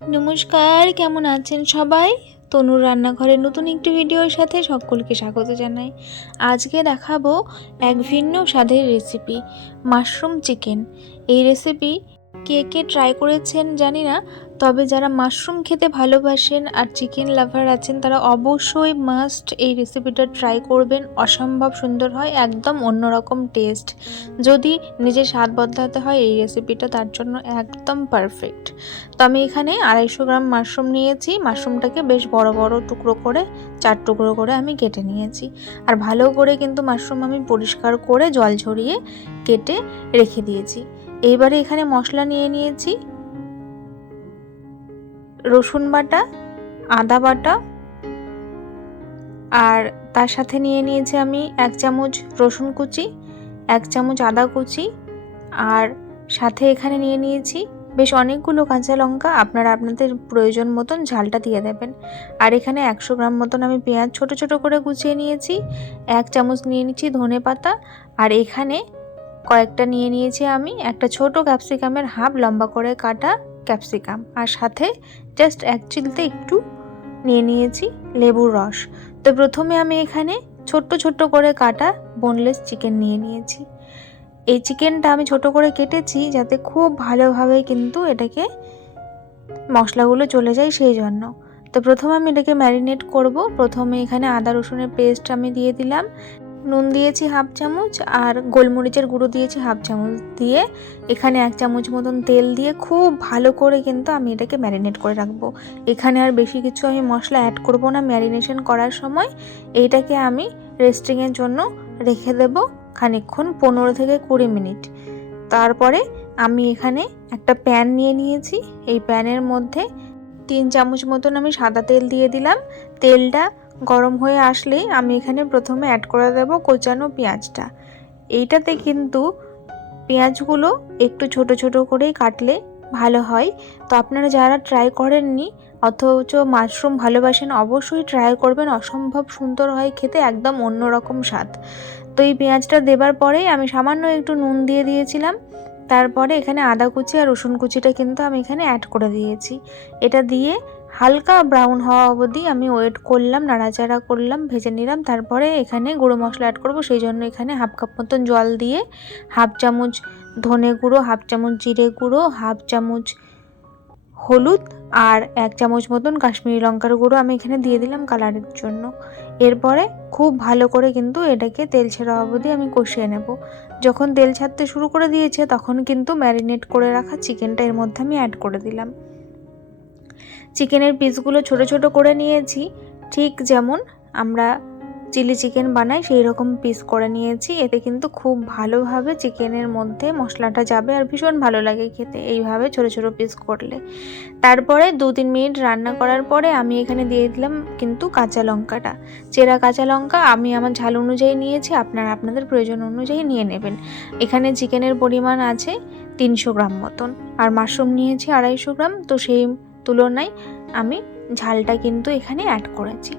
নমস্কার, কেমন আছেন সবাই? তনুর রান্নাঘরে নতুন একটি ভিডিওর সাথে সকলকে স্বাগত জানাই। আজকে দেখাবো এক ভিন্ন স্বাদের রেসিপি মাশরুম চিকেন এই রেসিপি কে কে ট্রাই করেছেন জানি না, তবে যারা মাশরুম খেতে ভালোবাসেন আর চিকেন লাভার আছেন, তারা অবশ্যই মাস্ট এই রেসিপিটা ট্রাই করবেন। অসম্ভব সুন্দর হয়, একদম অন্যরকম টেস্ট যদি নিজের স্বাদ বদলাতে হয়, এই রেসিপিটা তার জন্য একদম পারফেক্ট তো আমি এখানে আড়াইশো গ্রাম মাশরুম নিয়েছি মাশরুমটাকে বেশ বড় বড় টুকরো করে, চার টুকরো করে আমি কেটে নিয়েছি। আর ভালো করে কিন্তু মাশরুম আমি পরিষ্কার করে জল ঝরিয়ে কেটে রেখে দিয়েছি। এইবারে এখানে মশলা নিয়ে নিয়েছি। রসুন বাটা, আদা বাটা, আর তার সাথে নিয়ে নিয়েছি আমি এক চামচ রসুন কুচি, এক চামচ আদা কুচি, আর সাথে এখানে নিয়ে নিয়েছি বেশ অনেকগুলো কাঁচা লঙ্কা। আপনারা আপনাদের প্রয়োজন মতন ঝালটা দিয়ে দেবেন। আর এখানে একশো গ্রাম মতন আমি পেঁয়াজ ছোট ছোট করে কুচিয়ে নিয়েছি। এক চামচ নিয়ে নিচ্ছি ধনে পাতা, আর এখানে কয়েকটা নিয়ে নিয়েছি আমি, একটা ছোট ক্যাপসিকামের হাফ, লম্বা করে কাটা ক্যাপসিকাম আর সাথে জাস্ট এক চিলতে একটু নিয়ে নিয়েছি লেবুর রস। তো প্রথমে আমি এখানে ছোট্ট ছোট্ট করে কাটা বোনলেস চিকেন নিয়ে নিয়েছি। এই চিকেনটা আমি ছোট করে কেটেছি যাতে খুব ভালোভাবে কিন্তু এটাকে মশলাগুলো চলে যায় সেই জন্য। তো প্রথমে আমি এটাকে ম্যারিনেট করব। প্রথমে এখানে আদা রসুনের পেস্ট আমি দিয়ে দিলাম। নুন দিয়েছি হাফ চামচ আর গোলমরিচের গুঁড়ো দিয়েছি হাফ চামচ দিয়ে। এখানে এক চামচ মতন তেল দিয়ে খুব ভালো করে কিন্তু আমি এটাকে ম্যারিনেট করে রাখব। এখানে আর বেশি কিছু আমি মশলা অ্যাড করব না ম্যারিনেশন করার সময়। এইটাকে আমি রেস্টিংয়ের জন্য রেখে দেব খানিকক্ষণ, পনেরো থেকে কুড়ি মিনিট। তারপরে আমি এখানে একটা প্যান নিয়ে নিয়েছি। এই প্যানের মধ্যে তিন চামচ মতন আমি সাদা তেল দিয়ে দিলাম। তেলটা গরম হয়ে আসলেই আমি এখানে প্রথমে অ্যাড করে দেব কোচানো পেঁয়াজটা। এইটাতে কিন্তু পেঁয়াজগুলো একটু ছোট ছোট করেই কাটলে ভালো হয়। তো আপনারা যারা ট্রাই করেননি, অথচ মাশরুম ভালোবাসেন, অবশ্যই ট্রাই করবেন। অসম্ভব সুন্দর হয় খেতে, একদম অন্যরকম স্বাদ। তো এই পেঁয়াজটা দেবার পরেই আমি সামান্য একটু নুন দিয়ে দিয়েছিলাম। তারপরে এখানে আদা কুচি আর রসুন কুচিটা কিন্তু আমি এখানে অ্যাড করে দিয়েছি। এটা দিয়ে হালকা ব্রাউন হওয়া অবধি আমি ওয়েট করলাম, নাড়াচাড়া করলাম, ভেজে নিলাম, তারপরে এখানে গুঁড়ো মশলা অ্যাড করব। সেই জন্য এখানে হাফ কাপ মতন জল দিয়ে হাফ চামচ ধনে গুঁড়ো হাফ চামচ জিরে গুঁড়ো হাফ চামচ হলুদ আর এক চামচ মতন কাশ্মীরি লঙ্কার গুঁড়ো আমি এখানে দিয়ে দিলাম কালারের জন্য। এরপরে খুব ভালো করে কিন্তু এটাকে তেল ছেড়া অবধি আমি কষিয়ে নেব। যখন তেল ছাড়তে শুরু করে দিয়েছে, তখন কিন্তু ম্যারিনেট করে রাখা চিকেনটা এর মধ্যে আমি অ্যাড করে দিলাম। চিকেনের পিসগুলো ছোট ছোট করে নিয়েছি। ঠিক যেমন আমরা চিলি চিকেন বানাই, সেই রকম পিস করে নিয়েছি। এতে কিন্তু খুব ভালোভাবে চিকেনের মধ্যে মশলাটা যাবে আর ভীষণ ভালো লাগে খেতে এইভাবে ছোট ছোট পিস করলে। তারপরে দু তিন মিনিট রান্না করার পরে আমি এখানে দিয়ে দিলাম কিন্তু কাঁচা লঙ্কাটা। চেরা কাঁচা লঙ্কা আমি আমার ঝাল অনুযায়ী নিয়েছি, আপনারা আপনাদের প্রয়োজন অনুযায়ী নিয়ে নেবেন। এখানে চিকেনের পরিমাণ আছে তিনশো গ্রাম মতন। আর মাশরুম নিয়েছি আড়াইশো গ্রাম, তো সেই তুলনায় আমি ঝালটা কিন্তু এখানে অ্যাড করেছি।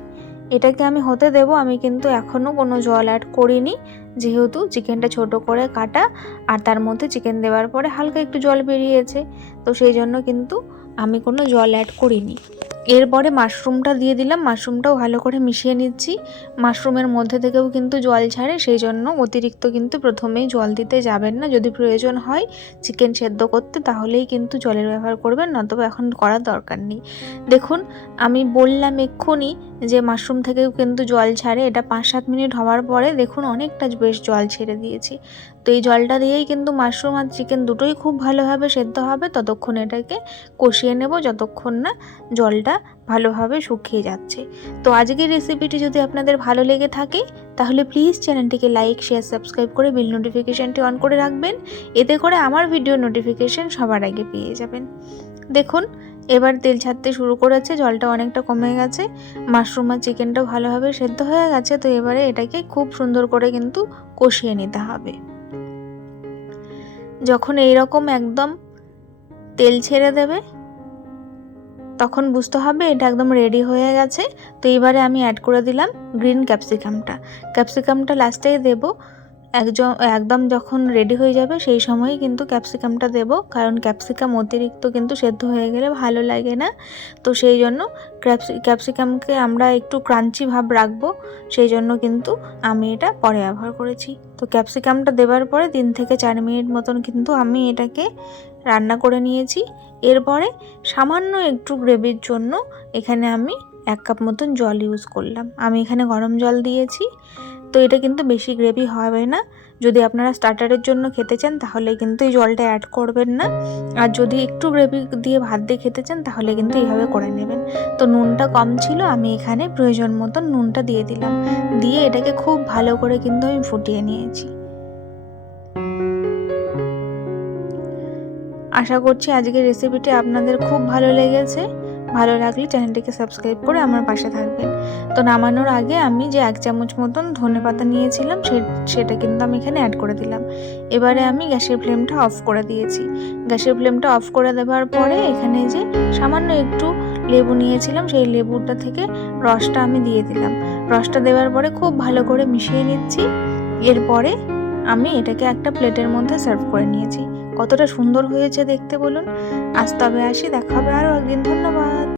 এটাকে আমি হতে দেব, আমি কিন্তু এখনও কোনো জল অ্যাড করিনি। যেহেতু চিকেনটা ছোট করে কাটা, আর তার মধ্যে চিকেন দেওয়ার পরে হালকা একটু জল বেরিয়েছে, তো সেই জন্য কিন্তু আমি কোনো জল অ্যাড করিনি। এরপরে মাশরুমটা দিয়ে দিলাম। মাশরুমটাও ভালো করে মিশিয়ে নিচ্ছি। মাশরুমের মধ্যে থেকেও কিন্তু জল ছাড়ে সেই জন্য অতিরিক্ত কিন্তু প্রথমেই জল দিতে যাবেন না। যদি প্রয়োজন হয় চিকেন সেদ্ধ করতে, তাহলেই কিন্তু জলের ব্যবহার করবেন, নতবা এখন করার দরকার নেই। দেখুন, আমি বললাম এক্ষুনি যে মাশরুম থেকেও কিন্তু জল ছাড়ে। এটা পাঁচ সাত মিনিট হওয়ার পরে দেখুন অনেকটা বেশ জল ছেড়ে দিয়েছি। তো এই জলটা দিয়েই কিন্তু মাশরুম আর চিকেন দুটোই খুব ভালোভাবে সেদ্ধ হবে। ততক্ষণ এটাকে কষিয়ে নেব, যতক্ষণ না জলটা ভালোভাবে শুকিয়ে যাচ্ছে। তো আজকের রেসিপিটি যদি আপনাদের ভালো লেগে থাকে, তাহলে প্লিজ চ্যানেলটিকে লাইক শেয়ার সাবস্ক্রাইব করে বিল নোটিফিকেশানটি অন করে রাখবেন। এতে করে আমার ভিডিও নোটিফিকেশান সবার আগে পেয়ে যাবেন। দেখুন, এবার তেল ছাড়তে শুরু করেছে, জলটা অনেকটা কমে গেছে। মাশরুম আর চিকেনটা ভালোভাবে সেদ্ধ হয়ে গেছে, তো এবারে এটাকে খুব সুন্দর করে কিন্তু কষিয়ে নিতে হবে। যখন এই রকম একদম তেল ছেড়ে দেবে তখন বুঝতে হবে এটা একদম রেডি হয়ে গেছে। তো এবারে আমি অ্যাড করে দিলাম গ্রিন ক্যাপসিকামটা ক্যাপসিকামটা লাস্টেই দেব। একজন, একদম যখন রেডি হয়ে যাবে সেই সময়ই কিন্তু ক্যাপসিকামটা দেব। কারণ ক্যাপসিকাম অতিরিক্ত কিন্তু সেদ্ধ হয়ে গেলে ভালো লাগে না। তো সেই জন্য ক্যাপসি ক্যাপসিকামকে আমরা একটু ক্রাঞ্চি ভাব রাখব। সেই জন্য কিন্তু আমি এটা পরে ব্যবহার করেছি। তো ক্যাপসিকামটা দেওয়ার পরে তিন থেকে চার মিনিট মতন কিন্তু আমি এটাকে রান্না করে নিয়েছি। এরপরে সামান্য একটু গ্রেভির জন্য এখানে আমি এক কাপ মতন জল ইউজ করলাম। আমি এখানে গরম জল দিয়েছি, তো এটা কিন্তু বেশি গ্রেভি হবে না। যদি আপনারা স্টার্টারের জন্য খেতে চান, তাহলে কিন্তু এই জলটা অ্যাড করবেন না। আর যদি একটু গ্রেভি দিয়ে ভাত দিয়ে খেতে চান, তাহলে কিন্তু এইভাবে করে নেবেন। তো নুনটা কম ছিল, আমি এখানে প্রয়োজন মতন নুনটা দিয়ে দিলাম। দিয়ে এটাকে খুব ভালো করে কিন্তু আমি ফুটিয়ে নিয়েছি। আশা করছি আজকের রেসিপিটি আপনাদের খুব ভালো লেগেছে। ভালো লাগলে চ্যানেলটিকে সাবস্ক্রাইব করে আমার পাশে থাকবেন। তো নামানোর আগে আমি যে এক চামচ মতন ধনে পাতা নিয়েছিলাম সেটা কিন্তু আমি এখানে অ্যাড করে দিলাম। এবারে আমি গ্যাসের ফ্লেমটা অফ করে দিয়েছি। গ্যাসের ফ্লেমটা অফ করে দেওয়ার পরে এখানে যে সামান্য একটু লেবু নিয়েছিলাম, সেই লেবুটা থেকে রসটা আমি দিয়ে দিলাম। রসটা দেওয়ার পরে খুব ভালো করে মিশিয়ে নিচ্ছি। এরপরে আমি এটাকে একটা প্লেটের মধ্যে সার্ভ করে নিয়েছি। কতটা সুন্দর হয়েছে দেখতে বলুন। আজ তবে আসি দেখাবে আরও একদিন। ধন্যবাদ।